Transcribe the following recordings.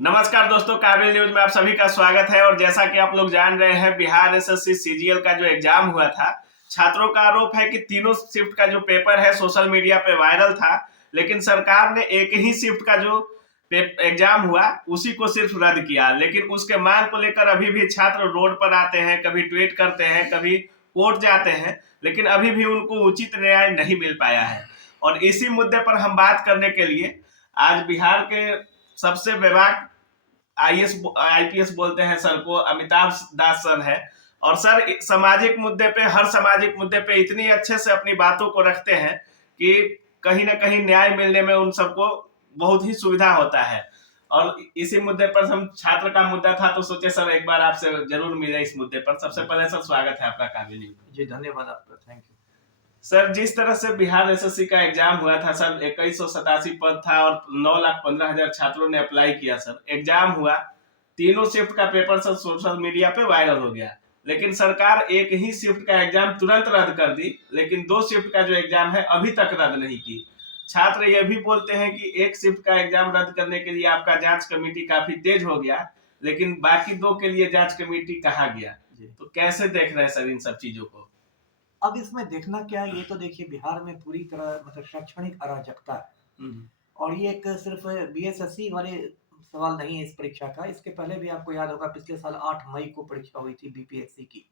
नमस्कार दोस्तों, काबिल न्यूज में आप सभी का स्वागत है। और जैसा कि आप लोग जान रहे हैं, बिहार एसएससी सीजीएल का जो एग्जाम हुआ था, छात्रों का आरोप है कि तीनों शिफ्ट का जो पेपर है सोशल मीडिया पे वायरल था, लेकिन सरकार ने एक ही शिफ्ट का जो एग्जाम हुआ उसी को सिर्फ रद्द किया। लेकिन उसके मांग को लेकर अभी भी छात्र रोड पर आते हैं, कभी ट्वीट करते हैं, कभी कोर्ट जाते हैं, लेकिन अभी भी उनको उचित न्याय नहीं मिल पाया है। और इसी मुद्दे पर हम बात करने के लिए आज बिहार के सबसे विभाग आईपीएस बोलते हैं सर को, अमिताभ दास सर है। और सर सामाजिक मुद्दे पे, हर सामाजिक मुद्दे पे इतनी अच्छे से अपनी बातों को रखते हैं कि कहीं ना कहीं न्याय मिलने में उन सबको बहुत ही सुविधा होता है। और इसी मुद्दे पर हम, छात्र का मुद्दा था तो सोचे सर एक बार आपसे जरूर मिले इस मुद्दे पर। सबसे पहले सर स्वागत है आपका काबिल न्यूज में। जी धन्यवाद आपका, थैंक यू। सर जिस तरह से बिहार एसएससी का एग्जाम हुआ था सर, 2187 पद था और 9,15,000 छात्रों ने अप्लाई किया। सर एग्जाम हुआ, तीनों शिफ्ट का पेपर सर सोशल मीडिया पे वायरल हो गया, लेकिन सरकार एक ही शिफ्ट का एग्जाम तुरंत रद्द कर दी, लेकिन दो शिफ्ट का जो एग्जाम है अभी तक रद्द नहीं की। छात्र ये भी बोलते हैं कि एक शिफ्ट का एग्जाम रद्द करने के लिए आपका जांच कमेटी काफी तेज हो गया, लेकिन बाकी दो के लिए जांच कमेटी कहाँ गया? तो कैसे देख रहे हैं सर इन सब चीजों को? अब इसमें देखना क्या है, ये तो देखिए बिहार में पूरी तरह मतलब शैक्षणिक अराजकता है। और ये एक सिर्फ बीएसएससी वाले सवाल नहीं है इस परीक्षा का। इसके पहले भी आपको याद होगा, पिछले साल 8 मई को परीक्षा हुई थी बीपीएससी की,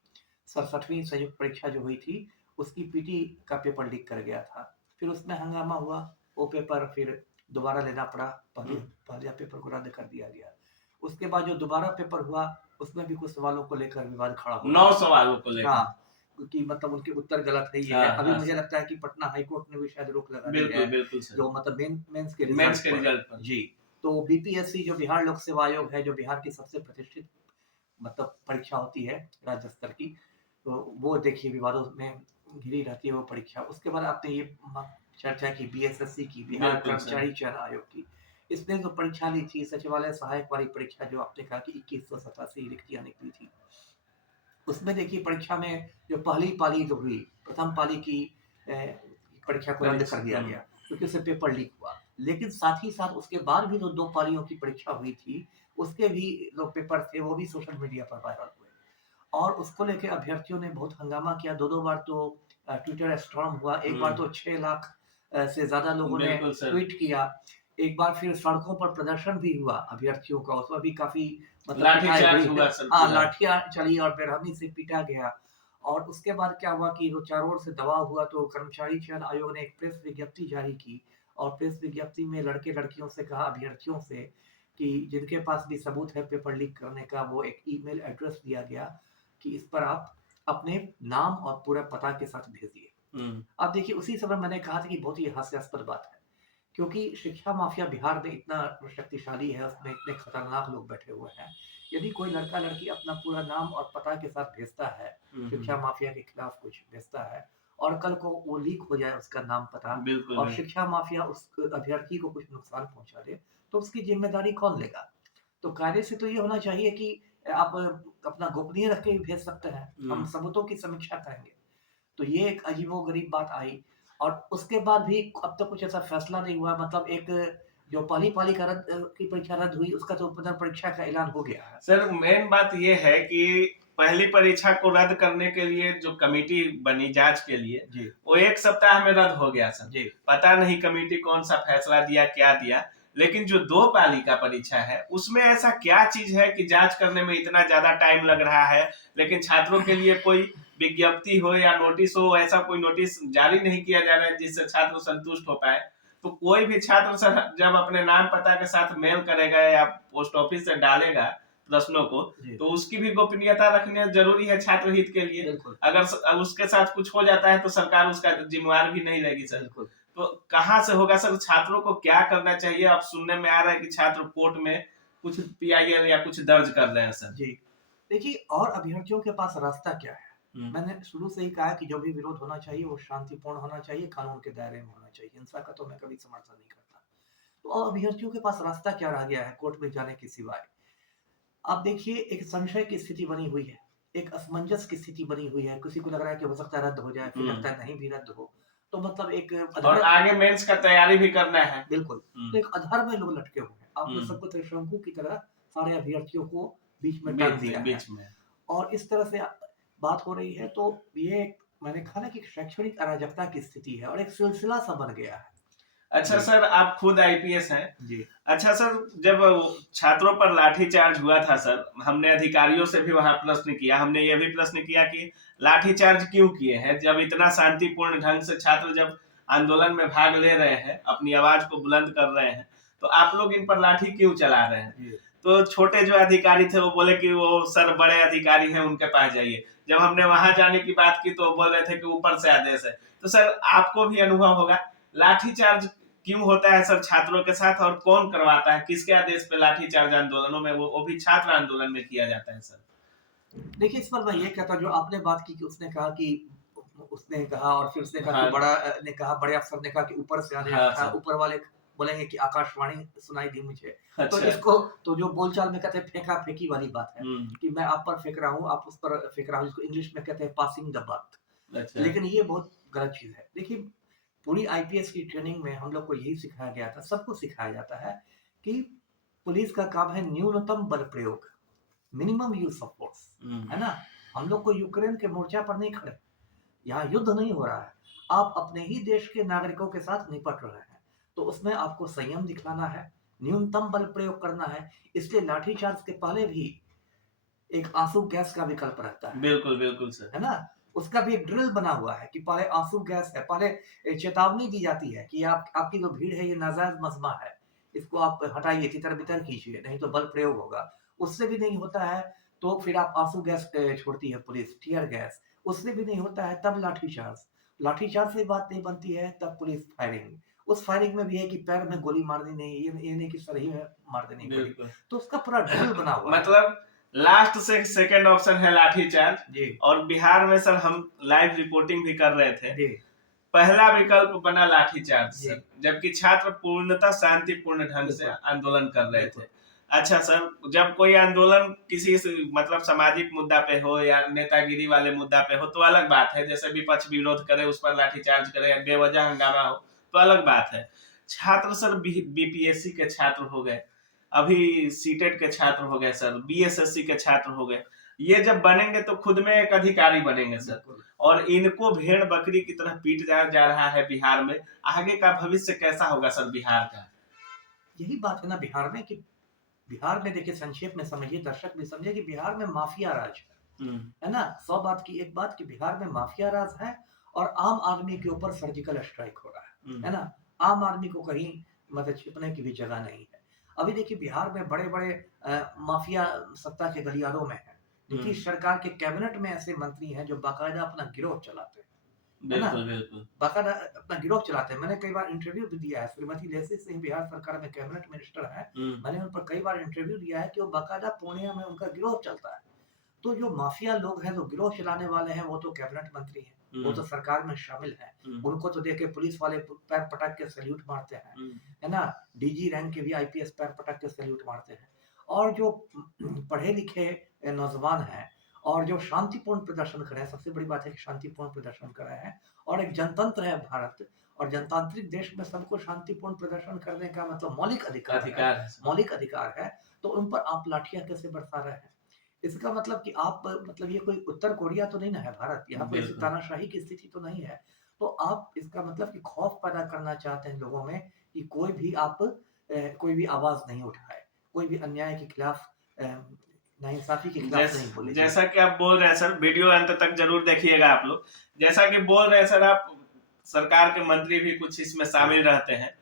67वीं संयुक्त परीक्षा जो हुई थी, उसकी पीटी का पेपर लीक कर गया था। फिर उसमें हंगामा हुआ, वो पेपर फिर दोबारा लेना पड़ा, पहले पेपर को रद्द कर दिया गया। उसके बाद जो दोबारा पेपर हुआ उसमें भी कुछ सवालों को लेकर विवाद खड़ा हुआ, 9 सवालों को लेकर। हाँ, कि मतलब उनके उत्तर गलत है ये है। अभी मुझे लगता है कि पटना हाई कोर्ट ने भी शायद रोक लगा दी है, बिल्कुल सर। जो मतलब मेंस के रिजल्ट पर। जी। तो बीपीएससी जो बिहार लोक सेवा आयोग है, जो बिहार की सबसे प्रतिष्ठित मतलब परीक्षा होती है राज्य स्तर की, तो वो देखिए विवादों में घिरी रहती है वो परीक्षा। उसके बाद आपने ये चर्चा की बीएसएससी की, बिहार कर्मचारी चयन आयोग की। इसने जो परीक्षा ली थी सचिवालय सहायक वाली परीक्षा, जो आपने कहा कि 2187 रिक्तियां निकली थी, उसमें देखिए परीक्षा में जो पहली पाली जो हुई, प्रथम पाली की परीक्षा को रद्द कर दिया गया क्योंकि उससे पेपर लीक हुआ। लेकिन साथ ही साथ उसके बाद भी जो 2 पालियों की परीक्षा हुई थी, उसके भी जो पेपर थे वो भी सोशल मीडिया पर वायरल हुए। और उसको लेके अभ्यर्थियों ने बहुत हंगामा किया। 2-2 बार तो ट्विटर स्टॉर्म हुआ। एक बार तो 6 लाख से ज्यादा लोगों ने ट्वीट किया। एक बार फिर सड़कों पर प्रदर्शन भी हुआ अभ्यर्थियों का, उसमें भी काफी मतलब लाठियां चली और बेरहमी से पीटा गया। और उसके बाद क्या हुआ कि वो चारों ओर से दबाव हुआ, तो कर्मचारी चयन आयोग ने एक प्रेस विज्ञप्ति जारी की और प्रेस विज्ञप्ति में लड़के लड़कियों से कहा, अभ्यर्थियों से, कि जिनके पास भी सबूत है पेपर लीक करने का, वो एक ईमेल एड्रेस दिया गया कि इस पर आप अपने नाम और पूरा पता के साथ भेजिए। अब देखिए उसी समय मैंने कहा था कि बहुत ही हास्यास्पद बात है, क्योंकि शिक्षा माफिया बिहार में इतना शक्तिशाली है, उसमें इतने खतरनाक लोग बैठे हुए हैं। यदि कोई लड़का लड़की अपना पूरा नाम और पता के साथ भेजता है, शिक्षा माफिया के खिलाफ कुछ भेजता है, और कल को वो लीक हो जाए उसका नाम पता, और शिक्षा माफिया उस अभ्यर्थी को कुछ नुकसान पहुंचा दे, तो उसकी जिम्मेदारी कौन लेगा? तो कायदे से तो ये होना चाहिए कि आप अपना गोपनीय रख के भेज सकते हैं, हम सबूतों की समीक्षा करेंगे। तो ये एक अजीबोगरीब बात आई। और उसके बाद भी अब तक कुछ ऐसा फैसला नहीं हुआ। मतलब एक जो पहली पाली का की परीक्षा रद्द हुई, उसका तो पुनर्परीक्षा का ऐलान हो गया है। सर मेन बात ये है कि पहली परीक्षा को रद्द करने के लिए जो कमेटी बनी जांच के लिए, वो 1 सप्ताह में रद्द हो गया सर। पता नहीं कमेटी कौन सा फैसला दिया, क्या दिया। लेकिन जो 2 पाली का परीक्षा है उसमें ऐसा क्या चीज है कि जांच करने में इतना ज्यादा टाइम लग रहा है, लेकिन छात्रों के लिए कोई विज्ञप्ति हो या नोटिस हो, ऐसा कोई नोटिस जारी नहीं किया जा रहा है जिससे छात्र संतुष्ट हो पाए। तो कोई भी छात्र सर जब अपने नाम पता के साथ मेल करेगा या पोस्ट ऑफिस से डालेगा प्रश्नों को, तो उसकी भी गोपनीयता रखना जरूरी है छात्र हित के लिए। अगर उसके साथ कुछ हो जाता है तो सरकार उसका जिम्मेवार भी नहीं लेगी सर। तो कहाँ से होगा सर? छात्रों को क्या करना चाहिए? अब सुनने में आ रहा है कि छात्र कोर्ट में कुछ पीआईएल या कुछ दर्ज कर रहे हैं सर। जी देखिए, और अभ्यर्थियों के पास रास्ता क्या है? मैंने शुरू से ही कहा कि जो भी विरोध होना चाहिए वो शांतिपूर्ण होना चाहिए, कानून के दायरे में होना चाहिए। हिंसा का तो मैं कभी समर्थन नहीं करता। तो अभ्यर्थियों के पास रास्ता क्या रह गया है कोर्ट में जाने के सिवाय? आप देखिए, एक संशय की स्थिति बनी हुई है, एक असमंजस की स्थिति बनी हुई है। किसी को लग रहा है कि हो सकता है रद्द हो जाए, फिर लगता है नहीं भी रद्द हो। तो मतलब एक और आगे मेंस का तैयारी भी करना है। बिल्कुल, तो एक अधर में लोग लटके हुए हैं। आपने सबको त्रिशंकु की तरह सारे अभ्यर्थियों को बीच में डाल दिया है बीच में। और इस तरह से बात हो रही है, तो ये मैंने कहा ना कि शैक्षणिक अराजकता की स्थिति है और एक सिलसिला सा बन गया है। अच्छा सर, आप खुद आईपीएस हैं जी। अच्छा सर, जब छात्रों पर लाठीचार्ज हुआ था सर, हमने अधिकारियों से भी वहां प्रश्न किया, हमने ये भी प्रश्न किया कि लाठीचार्ज क्यों किए हैं, जब इतना शांतिपूर्ण ढंग से छात्र जब आंदोलन में भाग ले रहे हैं, अपनी आवाज को बुलंद कर रहे हैं, तो आप लोग इन पर लाठी क्यों चला रहे हैं? तो छोटे जो अधिकारी थे वो बोले कि वो सर बड़े अधिकारी हैं, उनके पास जाइए। जब हमने वहां जाने की बात की तो वो बोल रहे थे कि ऊपर से आदेश है। तो सर आपको भी अनुभव होगा, लाठीचार्ज क्यों होता है सर छात्रों के साथ, और कौन करवाता है, किसके आदेश पे लाठीचार्ज आंदोलनों में, वो भी छात्र आंदोलन में किया जाता है सर? देखिए, इस पर मैं ये कहता हूँ, जो आपने बात की कि उसने कहा और फिर उसने कहा कि हाँ। बड़े अफसर ने कहा कि ऊपर से आदेश हाँ था, सर। ऊपर वाले बोलेंगे कि आकाशवाणी सुनाई दी मुझे। तो अच्छा। इसको तो जो बोलचाल में कहते हैं फेंका-फेंकी वाली बात है कि मैं आप पर फेंक रहा हूँ, आप उस पर फेंक रहा हूँ, जिसको इंग्लिश में कहते हैं पासिंग द बक। अच्छा। लेकिन ये बहुत गलत चीज़ है। देखिए, पूरी आईपीएस की ट्रेनिंग में हम लोग को यही सिखाया गया था, सबको सिखाया जाता है कि पुलिस का काम है न्यूनतम बल प्रयोग, मिनिमम यूज़ ऑफ फोर्स, है ना? हम लोग को यूक्रेन के मोर्चा पर नहीं खड़े, यहाँ युद्ध नहीं हो रहा है, आप अपने ही देश के नागरिकों के साथ निपट रहे हैं, तो उसमें आपको संयम दिखलाना है, न्यूनतम बल प्रयोग करना है। इसलिए लाठीचार्ज के पहले भी एक आंसू गैस का विकल्प रहता है। बिल्कुल बिल्कुल सर। है ना? उसका भी एक ड्रिल बना हुआ है कि पहले आंसू गैस है, पहले चेतावनी दी जाती है कि आपकी जो भीड़ है ये नाजायज मजमा है, इसको आप हटाइए, तितर-बितर कीजिए, नहीं तो बल प्रयोग होगा। उससे भी नहीं होता है तो फिर आप आंसू गैस छोड़ती है पुलिस, टियर गैस। उससे भी नहीं होता है तब लाठीचार्ज। लाठीचार्ज से बात नहीं बनती है तब पुलिस फायरिंग। उस फायरिंग में भी है कि पैर में गोली मार देनी है, ये नहीं कि सर ही में मार देनी है गोली। तो उसका पूरा ड्रिल बना हुआ है। मतलब लास्ट से सेकंड ऑप्शन है लाठीचार्ज जी। और बिहार में सर हम लाइव रिपोर्टिंग भी कर रहे थे, जी। पहला विकल्प बना लाठीचार्ज जी। सर, जबकि छात्र पूर्णतः शांतिपूर्ण ढंग से आंदोलन कर रहे थे। अच्छा सर, जब कोई आंदोलन किसी मतलब सामाजिक मुद्दा पे हो या नेतागिरी वाले मुद्दा पे हो तो अलग बात है, जैसे विपक्ष विरोध करे उस पर लाठीचार्ज करे, बेवजह हंगामा हो तो अलग बात है। छात्र सर बीपीएससी के छात्र हो गए, अभी सीटेट के छात्र हो गए सर, बीएसएससी के छात्र हो गए, ये जब बनेंगे तो खुद में एक अधिकारी बनेंगे सर, और इनको भेड़ बकरी की तरह पीट जा रहा है बिहार में। आगे का भविष्य कैसा होगा सर बिहार का? यही बात है ना बिहार में, कि बिहार में देखिए, संक्षेप में समझिए, दर्शक भी समझे कि बिहार में माफिया राज है ना। 100 बात की एक बात कि बिहार में माफिया राज है और आम आदमी के ऊपर सर्जिकल स्ट्राइक हो रहा है ना। आम आदमी को कहीं मतलब छिपने की भी जगह नहीं है। अभी देखिए, बिहार में बड़े बड़े माफिया सत्ता के गलियारों में है। नीतीश सरकार के कैबिनेट में ऐसे मंत्री हैं जो बाकायदा अपना गिरोह चलाते हैं, है ना, बाकायदा अपना गिरोह चलाते हैं। मैंने कई बार इंटरव्यू भी दिया है, श्रीमती लेसी सिंह बिहार सरकार में कैबिनेट मिनिस्टर है, मैंने उन पर कई बार इंटरव्यू दिया है कि वो बाकायदा पूर्णिया में उनका गिरोह चलता है। तो जो माफिया लोग हैं, जो गिरोह चलाने वाले हैं, वो तो कैबिनेट मंत्री हैं, वो तो सरकार में शामिल है, उनको तो देखे पुलिस वाले पैर पटक के सैल्यूट मारते हैं, है ना। डीजी रैंक के भी आईपीएस पैर पटक के सैल्यूट मारते हैं। और जो पढ़े लिखे नौजवान हैं और जो शांतिपूर्ण प्रदर्शन कर रहे हैं, सबसे बड़ी बात है कि शांतिपूर्ण प्रदर्शन कर रहे हैं, और एक जनतंत्र है भारत, और जनतांत्रिक देश में सबको शांतिपूर्ण प्रदर्शन करने का मतलब मौलिक अधिकार है, तो उन पर आप लाठियां कैसे बरसा रहे हैं? इसका मतलब कि आप मतलब ये कोई उत्तर कोरिया तो नहीं ना है भारत, यहाँ कोई ऐसी तानाशाही की स्थिति तो नहीं है। तो आप इसका मतलब कि खौफ पैदा करना चाहते हैं लोगों में कि कोई भी आवाज नहीं उठाए, कोई भी अन्याय के खिलाफ, नाइंसाफी के खिलाफ नहीं बोले। जैसा कि आप बोल रहे हैं सर, वीडियो अंत तक जरूर देखिएगा आप लोग। जैसा कि बोल रहे हैं सर आप, सरकार के मंत्री भी कुछ इसमें शामिल रहते हैं,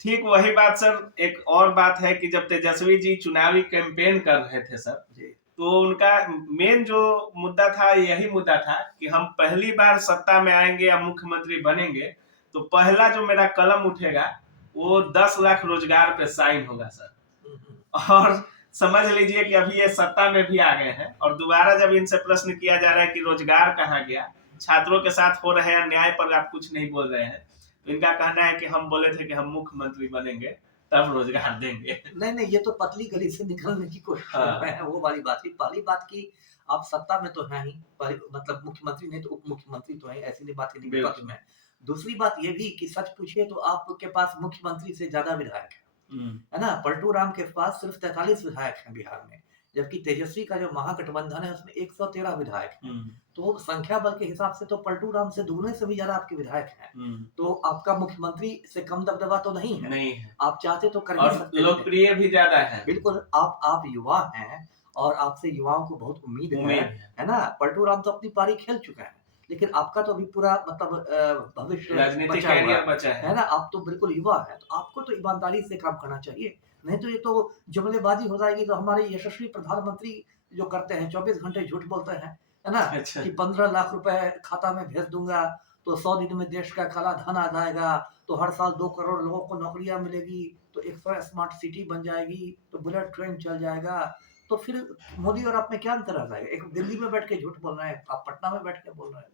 ठीक वही बात सर। एक और बात है कि जब तेजस्वी जी चुनावी कैंपेन कर रहे थे सर, तो उनका मेन जो मुद्दा था यही मुद्दा था कि हम पहली बार सत्ता में आएंगे या मुख्यमंत्री बनेंगे तो पहला जो मेरा कलम उठेगा वो 10 लाख रोजगार पे साइन होगा सर। और समझ लीजिए कि अभी ये सत्ता में भी आ गए हैं, और दोबारा जब इनसे प्रश्न किया जा रहा है कि रोजगार कहाँ गया, छात्रों के साथ हो रहे अन्याय पर आप कुछ नहीं बोल रहे हैं, तो इनका कहना है कि हम बोले थे कि हम मुख्यमंत्री बनेंगे तब रोजगार देंगे। नहीं, ये तो पतली गली से निकलने की कोशिश कर रहे हैं, वो वाली बात ही। पहली बात की आप सत्ता में तो है ही, मतलब मुख्यमंत्री नहीं तो उप मुख्यमंत्री तो है, ऐसी नहीं बात नहीं विपक्ष में। दूसरी बात ये भी कि सच पूछिए तो आपके पास मुख्यमंत्री से ज्यादा विधायक है, है ना? पलटू राम के पास सिर्फ 43 विधायक हैं बिहार में, जबकि तेजस्वी का जो महागठबंधन है उसमें 113 विधायक हैं। तो संख्या बल के हिसाब से तो पलटू राम से दुगने से भी ज्यादा आपके विधायक हैं। तो आपका मुख्यमंत्री से कम दबदबा तो नहीं है। नहीं है आप चाहते तो कर ही और सकते थे। लोकप्रिय भी ज्यादा है। बिल्कुल, आप युवा हैं और आपसे युवाओं को बहुत उम्मीद है ना? पलटू राम तो अपनी पारी खेल चुका है, लेकिन आपका तो अभी पूरा मतलब भविष्य राजनीतिक बचा हुआ कैरियर बचा है ना? आप तो बिल्कुल युवा हैं, तो आपको तो ईमानदारी से काम करना चाहिए। नहीं तो ये तो जुमलेबाजी हो जाएगी, तो हमारे यशस्वी प्रधानमंत्री जो करते हैं 24 घंटे झूठ बोलते हैं, है ना? अच्छा। कि 15 लाख रुपए खाता में भेज दूंगा, तो 100 दिन में देश का काला धन आ जाएगा, तो हर साल 2 करोड़ लोगों को नौकरियां मिलेगी, तो 100 स्मार्ट सिटी बन जाएगी, तो बुलेट ट्रेन चल जाएगा। तो फिर मोदी और आप में क्या अंतर आ जाएगा? एक दिल्ली में बैठ के झूठ बोल रहे हैं, आप पटना में बैठ के बोल रहे हैं।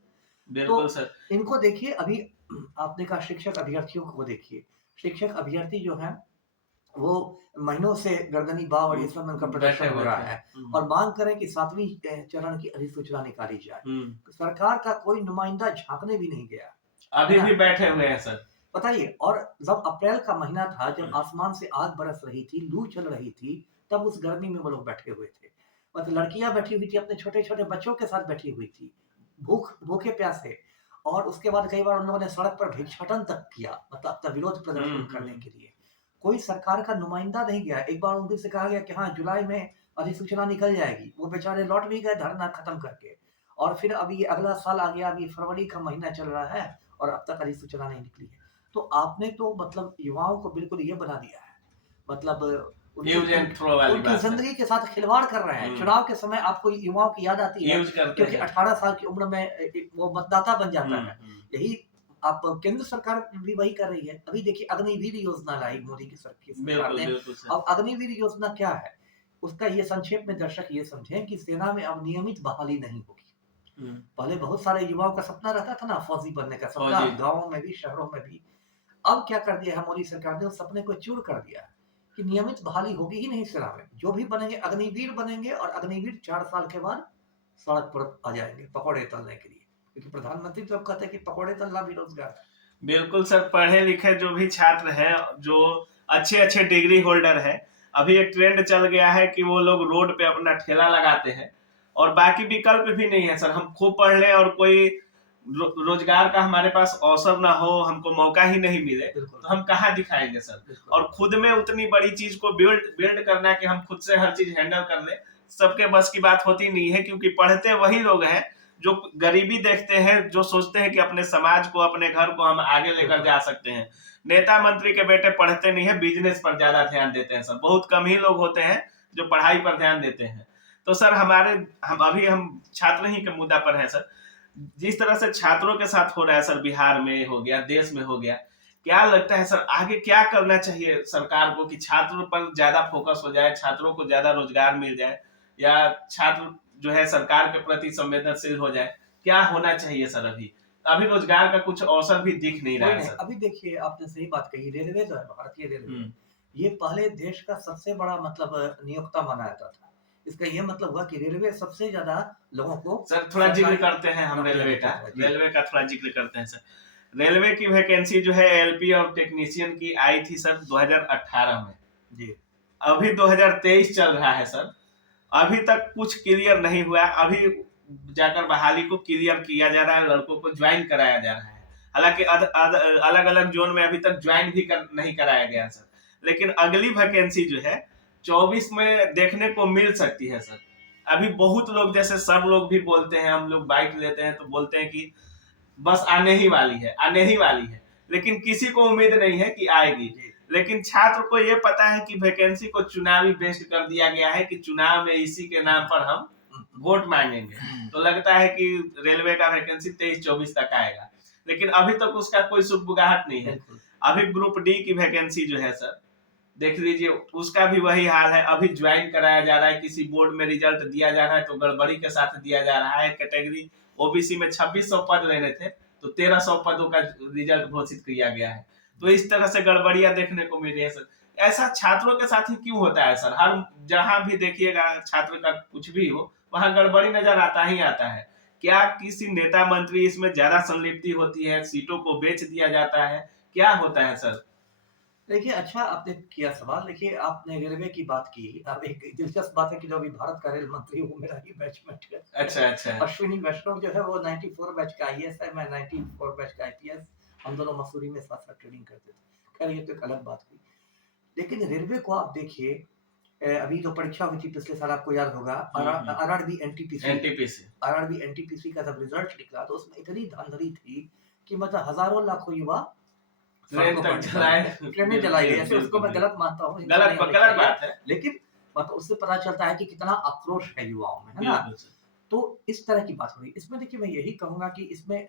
बिल्कुल तो सर। इनको देखिए, अभी आपने कहा शिक्षक अभ्यर्थियों को देखिए, शिक्षक अभ्यर्थी जो हैं वो महीनों से गर्दनी बाव और ये सब उनका प्रदर्शन हो रहा है और मांग करें कि 7वीं चरण की अधिसूचना निकाली जाए। सरकार का कोई नुमाइंदा झांकने भी नहीं गया, अभी है ना? भी बैठे हुए हैं सर। बताइए, और जब अप्रैल का महीना था, जब आसमान से आग बरस रही थी, लू चल रही थी, तब उस गर्मी में वो लोग बैठे हुए थे। मतलब लड़कियां बैठी हुई थी, अपने छोटे-छोटे बच्चों के साथ बैठी हुई थी, भूखे प्यासे। और उसके बाद कई बार उन लोगों ने सड़क पर भिक्षाटन तक किया, मतलब अपना विरोध प्रदर्शन करने के लिए। कोई सरकार का नुमाइंदा नहीं गया। एक बार उनसे कहा गया कि हाँ, जुलाई में अधिसूचना निकल जाएगी, वो बेचारे लौट भी गए धरना खत्म करके। और फिर अभी अगला साल आ गया, अभी फरवरी का महीना चल रहा है और अब तक अधिसूचना नहीं निकली है। तो आपने तो मतलब युवाओं को बिल्कुल ये बना दिया है, मतलब यूज एंड थ्रो वाली उनकी बात है। जिंदगी के साथ खिलवाड़ कर रहे हैं। चुनाव के समय आपको युवाओं की याद आती है, यूज करते क्योंकि हैं। 18 साल की उम्र में वो मतदाता बन जाता है। यही आप केंद्र सरकार भी वही कर रही है। अभी देखिए, अग्निवीर योजना लाई मोदी की सरकार ने। अब अग्निवीर योजना क्या है, उसका ये संक्षेप में दर्शक ये समझें कि सेना में अब नियमित बहाली नहीं होगी। पहले बहुत सारे युवाओं का सपना रहता था ना फौजी बनने का सपना, गांवों में भी शहरों में भी। अब क्या कर दिया है मोदी सरकार ने, उस सपने को चूर कर दिया है कि नियमित बहाली होगी ही नहीं सेना में। जो भी बनेंगे अग्निवीर बनेंगे, और अग्निवीर 4 साल के बाद सड़क पर आ जाएंगे पकौड़े तलने के लिए, क्योंकि प्रधानमंत्री तो अब कहते हैं कि पकौड़े तलना भी रोजगार है। बिल्कुल सर, पढ़े लिखे जो भी छात्र हैं, जो अच्छे अच्छे डिग्री होल्डर है, अभी एक ट्रेंड चल गया है कि वो लोग रोड पे अपना ठेला लगाते हैं और बाकी विकल्प भी नहीं है सर। हम खूब पढ़ लें और कोई रोजगार का हमारे पास अवसर ना हो, हमको मौका ही नहीं मिले, तो हम कहाँ दिखाएंगे सर। और खुद में उतनी बड़ी चीज को बिल्ड करना कि हम खुद से हर चीज हैंडल कर ले, सबके बस की बात होती नहीं है। क्योंकि पढ़ते वही लोग हैं जो गरीबी देखते हैं, जो सोचते हैं कि अपने समाज को, अपने घर को हम आगे लेकर जा सकते हैं। नेता मंत्री के बेटे पढ़ते नहीं है, बिजनेस पर ज्यादा ध्यान देते हैं सर। बहुत कम ही लोग होते हैं जो पढ़ाई पर ध्यान देते हैं। तो सर हम छात्र ही के मुद्दा पर है सर। जिस तरह से छात्रों के साथ हो रहा है सर, बिहार में हो गया, देश में हो गया, क्या लगता है सर आगे क्या करना चाहिए सरकार को कि छात्रों पर ज्यादा फोकस हो जाए, छात्रों को ज्यादा रोजगार मिल जाए, या छात्र जो है सरकार के प्रति संवेदनशील हो जाए? क्या होना चाहिए सर? अभी रोजगार का कुछ अवसर भी दिख नहीं रहा है सर। अभी देखिए, आपने सही बात कही। रेलवे जो है, भारतीय रेलवे, ये पहले देश का सबसे बड़ा मतलब नियोक्ता माना जाता था। इसका ये मतलब हुआ कि रेलवे सबसे ज्यादा लोगों को। सर थोड़ा जिक्र करते हैं हम रेलवे का थोड़ा जिक्र करते हैं सर। रेलवे की वैकेंसी जो है एलपी और टेक्नीशियन की आई थी सर 2018 में जी। अभी 2023 चल रहा है सर, अभी तक कुछ क्लियर नहीं हुआ। अभी जाकर बहाली को क्लियर किया जा रहा है, लड़कों को ज्वाइन कराया जा रहा है। हालांकि अलग अलग जोन में अभी तक ज्वाइन भी नहीं कराया गया सर। लेकिन अगली वैकेंसी जो है 24 में देखने को मिल सकती है सर। अभी बहुत लोग, जैसे सर लोग भी बोलते हैं, हम लोग बाइक लेते हैं तो बोलते हैं कि बस आने ही वाली है, लेकिन किसी को उम्मीद नहीं है कि आएगी। लेकिन छात्र को ये पता है कि वैकेंसी को चुनावी बेस्ड कर दिया गया है कि चुनाव में इसी के नाम पर हम वोट मांगेंगे। तो लगता है कि रेलवे का वैकेंसी 23-24 तक आएगा, लेकिन अभी तक उसका कोई सुगबुगाहट नहीं है। अभी ग्रुप डी की वैकेंसी जो है सर, देख लीजिए, उसका भी वही हाल है। अभी ज्वाइन कराया जा रहा है, किसी बोर्ड में रिजल्ट दिया जा रहा है तो गड़बड़ी के साथ दिया जा रहा है। कैटेगरी ओबीसी में 2600 पद लेने थे तो 1300 पदों का रिजल्ट घोषित किया गया है। तो इस तरह से गड़बड़ियां देखने को मिल रही है सर। ऐसा छात्रों के साथ ही क्यों होता है सर? हर जहां भी देखिएगा छात्र का कुछ भी हो, वहां गड़बड़ी नजर आता ही आता है। क्या किसी नेता मंत्री इसमें ज्यादा संलिप्ति होती है? सीटों को बेच दिया जाता है? क्या होता है सर? देखिए, अच्छा आपने किया सवाल। देखिए, आपने रेलवे की बात की। अब एक दिलचस्प बात है कि जो अभी भारत का रेल मंत्री है, वो मेरा ही बैचमेट है। अच्छा, अच्छा। अश्विनी वैष्णव जो है, वो 94 बैच का आईएएस है, मैं 94 बैच का आईपीएस। हम दोनों मसूरी में साथ-साथ ट्रेनिंग करते थे। खैर, ये तो एक अलग बात हुई। लेकिन रेलवे को आप देखिए, अभी जो परीक्षा हुई थी पिछले साल, आपको याद होगा, RRB NTPC. NTPC. RRB NTPC का जब रिजल्ट निकला, तो उसमें इतनी धांधली थी कि मतलब हज़ारों लाखों युवा ट्रेन सड़कों तक पर जलाए। ट्रेनें जलाई गई। ऐसे उसको मैं गलत मानता हूँ, हिंसा नहीं होनी गलत चाहिए। बात है। लेकिन मतलब उससे पता चलता है कि कितना आक्रोश है युवाओं में, है ना? बिल्कुल सर। तो इस तरह की बात हो रही है। इसमें देखिए, मैं यही कहूँगा कि इसमें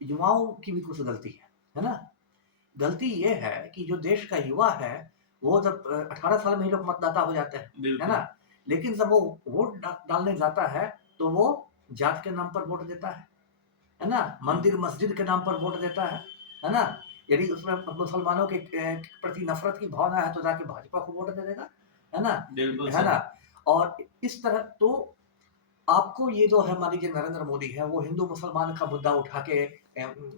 युवाओं की भी कुछ गलती है ना? गलती ये है कि जो देश का युवा है, वो जब 18 साल में ही लोग मतदाता हो जाते हैं, है बिल्कुल। ना? लेकिन जब वो वोट डालने जाता है, तो वो जात के नाम पर वोट देता है ना? मंदिर मस्जिद के नाम पर वोट देता है ना? यदि उसमें मुसलमानों के प्रति नफरत की भावना है, तो जाके भाजपा को वोट दे देगा, है ना? बिल्कुल है सर। ना? और इस तरह तो आपको ये जो है, मान लीजिए नरेंद्र मोदी है, वो हिंदू मुसलमान का मुद्दा उठा के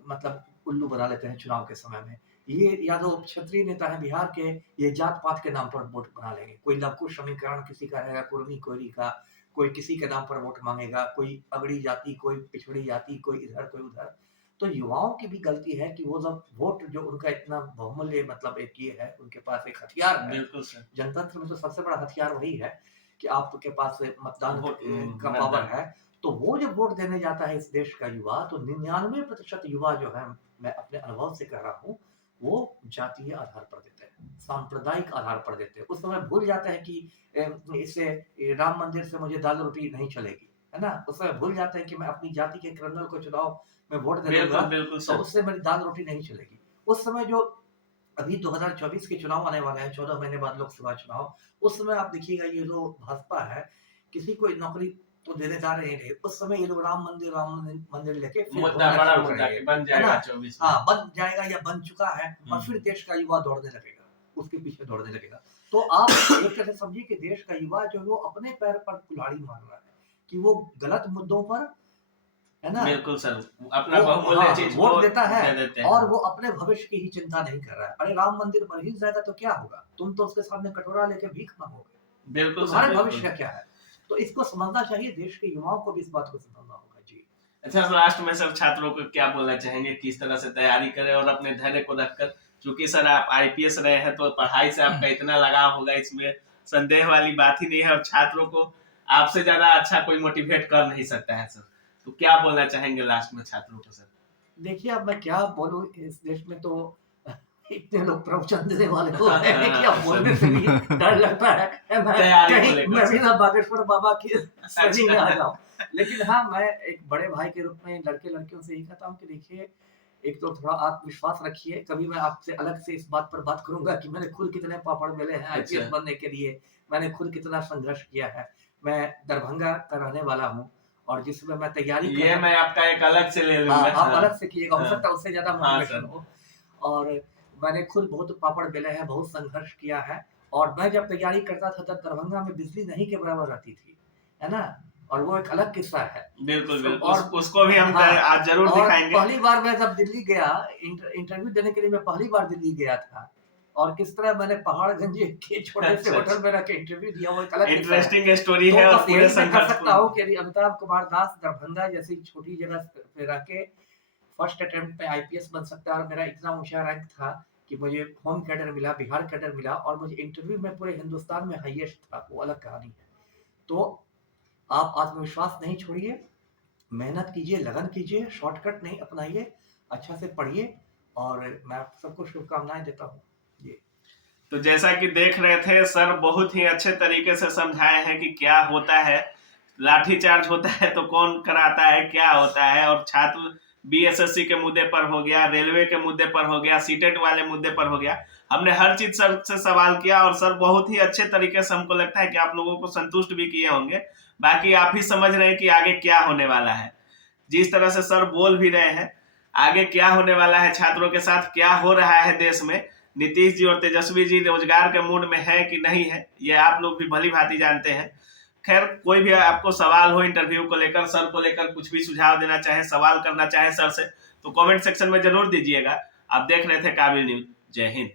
मतलब उल्लू बना लेते हैं चुनाव के समय में। ये या तो क्षत्रिय नेता है बिहार के, ये जात पात के नाम पर वोट बना लेंगे। कोई लवकुश समीकरण किसी का रहेगा, कुर्मी कोयरी का, कोई किसी के नाम पर वोट मांगेगा, कोई अगड़ी जाति, कोई पिछड़ी जाति, कोई इधर कोई उधर। तो युवाओं की भी गलती है कि वो जब वोट, जो उनका इतना बहुमूल्य मतलब एक ये है, उनके पास एक हथियार है। बिल्कुल सर। जनतंत्र में तो सबसे बड़ा हथियार वही है कि आपके पास मतदान वोट का पावर मतदान। है। तो वो जब वोट देने जाता है इस देश का युवा, तो 99% युवा जो है, मैं अपने अनुभव से कह रहा हूँ, वो जातीय आधार पर देते हैं, सांप्रदायिक आधार पर देते हैं। उस समय भूल जाते हैं कि इससे राम मंदिर से मुझे दाल रोटी नहीं चलेगी, है ना? उस समय भूल जाते हैं कि मैं अपनी जाति के कर्नल को चुनाव में वोट दे दूंगा, बिल्कुल, बिल्कुल तो सर। उससे मेरी दाल रोटी नहीं चलेगी। उस समय जो अभी 2024 के चुनाव आने वाले हैं, 14 महीने बाद लोकसभा चुनाव। उस समय आप देखिएगा, ये जो भाजपा है, किसी को नौकरी तो देने जा रहे हैं। उस समय ये लोग राम मंदिर लेके फिर मुद्दा, घूमना बड़ा शुरू मुद्दा करेंगे, कि बन है ना? जाएगा 24 में। हाँ, बन जाएगा या बन चुका है, और फिर देश का युवा दौड़ने लगेगा, उसके पीछे दौड़ने लगेगा। तो आप एक तरह से समझिए कि देश का युवा जो है, वो अपने पैर पर कुल्हाड़ी मार रहा है कि वो गलत मुद्दों पर, है ना? बिल्कुल सर। अपना वो बहुमूल्य चीज वोट को देता है, दे देते हैं। और वो अपने भविष्य की ही चिंता नहीं कर रहा है। अरे, राम मंदिर बन ही जाएगा तो क्या होगा? तुम तो उसके सामने कटोरा लेके भीख मांगोगे। बिल्कुल सर, तुम्हारे भविष्य बिल्कुल। का क्या है? तो इसको समझना चाहिए, देश के युवाओं को भी इस बात को समझना होगा। जी। अच्छा, सर लास्ट में सर छात्रों को क्या बोलना चाहेंगे, किस तरह से तैयारी करें और अपने धैर्य को रखकर, चूंकि सर आप आईपीएस रहे हैं, तो पढ़ाई से आपका इतना लगाव होगा, इसमें संदेह वाली बात ही नहीं है, और छात्रों को आपसे ज्यादा अच्छा कोई मोटिवेट कर नहीं सकता है सर। तो क्या बोलना चाहेंगे लास्ट में छात्रों को सर? देखिए, अब मैं क्या बोलूँ, इस देश में तो इतने लोग प्रवचन देने वाले हो गए हैं कि अब बोलने से भी डर लगता है। मैं तैयारी को कहीं लेकर मैं भी सर। ना बागेश्वर बाबा की श्रेणी में आ अच्छा। जाऊँ। लेकिन हाँ, मैं एक बड़े भाई के रूप में लड़के-लड़कियों से यही कहता हूँ कि देखिए, एक तो थोड़ा आत्मविश्वास रखिए। कभी मैं आपसे अलग से इस बात पर बात करूँगा कि मैंने खुद कितने पापड़ बेले हैं आईपीएस अच्छा। बनने के लिए, मैंने खुद कितना संघर्ष किया है। मैं दरभंगा का रहने वाला हूँ, और जिस समय मैं तैयारी कर ये रहा, मैं आपका एक अलग से ले हाँ, लूंगा। आप हाँ। अलग से कीजिएगा, हो हाँ। सकता है उससे ज़्यादा हाँ मोटिवेशन सर। हो। और मैंने खुद बहुत पापड़ बेले हैं, बहुत संघर्ष किया है। और मैं जब तैयारी करता था, तब दरभंगा में बिजली नहीं के बराबर रहती थी, है ना? और वो एक अलग किस्सा है। बिल्कुल, तो बिल्कुल। और उसको भी हम हाँ, आज जरूर और दिखाएंगे। पहली बार मैं जब दिल्ली गया, इंटरव्यू देने के लिए मैं पहली बार दिल्ली गया था, और किस तरह मैंने पहाड़गंज के छोटे से अच्छा, होटल अच्छा। में रह के इंटरव्यू दिया, वो एक अलग किस्सा है। इंटरेस्टिंग स्टोरी तो है, और बस पूरे यही मैं कर संघर्ष सकता को। हूँ कि यदि अमिताभ कुमार दास दरभंगा जैसी छोटी जगह पे रह के फर्स्ट अटेम्प्ट पे आईपीएस बन सकता है, और मेरा इतना ऊंचा रैंक था कि मुझे होम कैडर मिला, बिहार कैडर मिला, और मुझे इंटरव्यू में पूरे हिंदुस्तान में हाईएस्ट था, वो अलग कहानी है। तो आप आत्मविश्वास नहीं छोड़िए, मेहनत कीजिए, लगन कीजिए, शॉर्टकट नहीं अपनाइए, अच्छा से पढ़िए, और मैं आप सबको शुभकामनाएं देता हूँ। जी। तो जैसा कि देख रहे थे, सर बहुत ही अच्छे तरीके से समझाए हैं कि क्या होता है, लाठीचार्ज होता है तो कौन कराता है, क्या होता है, और छात्र बीएसएससी के मुद्दे पर हो गया, रेलवे के मुद्दे पर हो गया, सीटेट वाले मुद्दे पर हो गया, हमने हर चीज सर से सवाल किया, और सर बहुत ही अच्छे तरीके से हमको लगता है कि आप लोगों को संतुष्ट भी किए होंगे। बाकी आप ही समझ रहे हैं कि आगे क्या होने वाला है। जिस तरह से सर बोल भी रहे हैं, आगे क्या होने वाला है, छात्रों के साथ क्या हो रहा है देश में, नीतीश जी और तेजस्वी जी रोजगार के मूड में है कि नहीं है, ये आप लोग भी भली भांति जानते हैं। खैर, कोई भी आपको सवाल हो इंटरव्यू को लेकर, सर को लेकर, कुछ भी सुझाव देना चाहे, सवाल करना चाहे सर से, तो कमेंट सेक्शन में जरूर दीजिएगा। आप देख रहे थे काबिल न्यूज। जय हिंद।